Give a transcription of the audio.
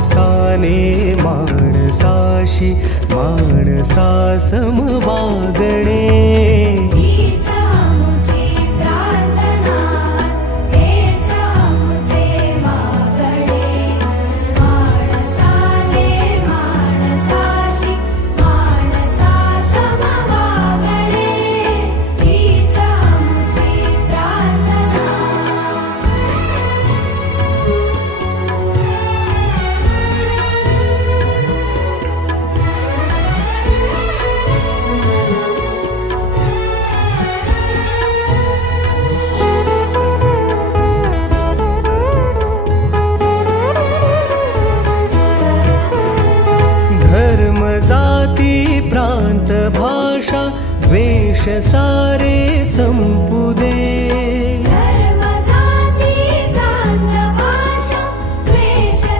माणसाने माणसाशी माणसा सम वागणे। जाती प्रांत भाषा द्वेष सारे संपुद